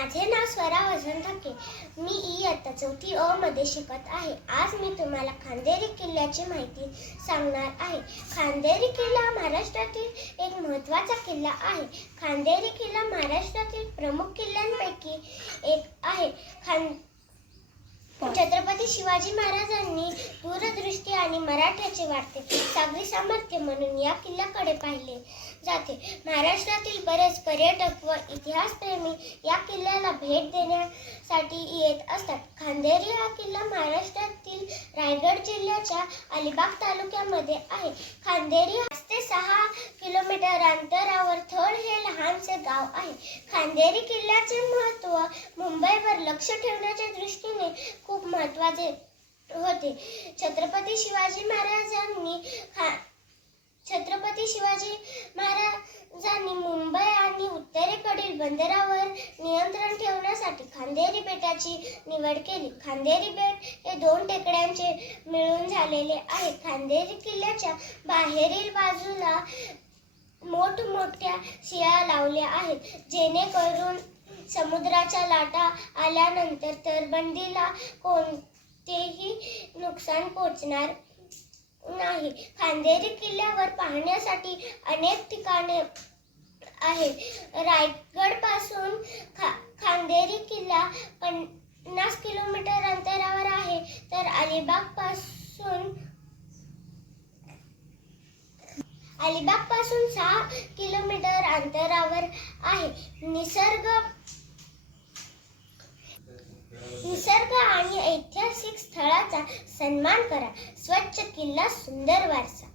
माझे नाव स्वरा वजन ठाके मी इयत्ता चौथी अ मध्ये शिकत आहे. आज मी तुम्हाला खांदेरी किल्ल्याची माहिती सांगणार आहे. खांदेरी किल्ला महाराष्ट्रातील एक महत्त्वाचा किल्ला आहे. खांदेरी किल्ला महाराष्ट्रातील प्रमुख किल्ल्यांपैकी एक आहे. खान शिवाजी महाराजांनी दूरदृष्टी आणि मराठ्याचे वाढते सागरी सामर्थ्य म्हणून या किल्ल्याकडे पाहिले जाते. महाराष्ट्रातील बरेच पर्यटक व इतिहासप्रेमी या किल्ल्याला भेट देण्यासाठी येत असतात. खांदेरी हा किल्ला महाराष्ट्रातील रायगड जिल्ह्याच्या अलिबाग तालुक्यामध्ये आहे. खांदेरी ते सहा किलोमीटर अंतरावर थळ हे लहानसे गाव आहे. खांदेरी किल्ल्याचे महत्त्व मुंबईवर लक्ष ठेवण्याच्या दृष्टीने महत्त्वाचे महत्त्वाचे होते. छत्रपती शिवाजी महाराजांनी खा छत्रपती शिवाजी महाराजांनी मुंबई आणि उत्तरेकडील बंदरावर नियंत्रण ठेवण्यासाठी खांदेरी बेटाची निवड केली. खांदेरी बेट हे दोन टेकड्यांचे मिळून झालेले आहे. खांदेरी किल्ल्याच्या बाहेरील बाजूला मोठमोठ्या शिया लावल्या आहेत. जेणेकरून समुद्राच्या लाटा आल्यानंतर तरबंदीला कोणतेही नुकसान पोचणार नाही. खांदेरी किल्ल्यावर पाहण्यासाठी अनेक ठिकाणे आहेत. रायगडपासून खा खांदेरी किल्ला पन्नास किलोमीटर अंतरावर आहे. तर अलिबागपासून अलिबागपासून सहा किलोमीटर अंतरावर आहे. निसर्ग निसर्ग आणि ऐतिहासिक स्थळाचा सन्मान करा. स्वच्छ किल्ला सुंदर वारसा.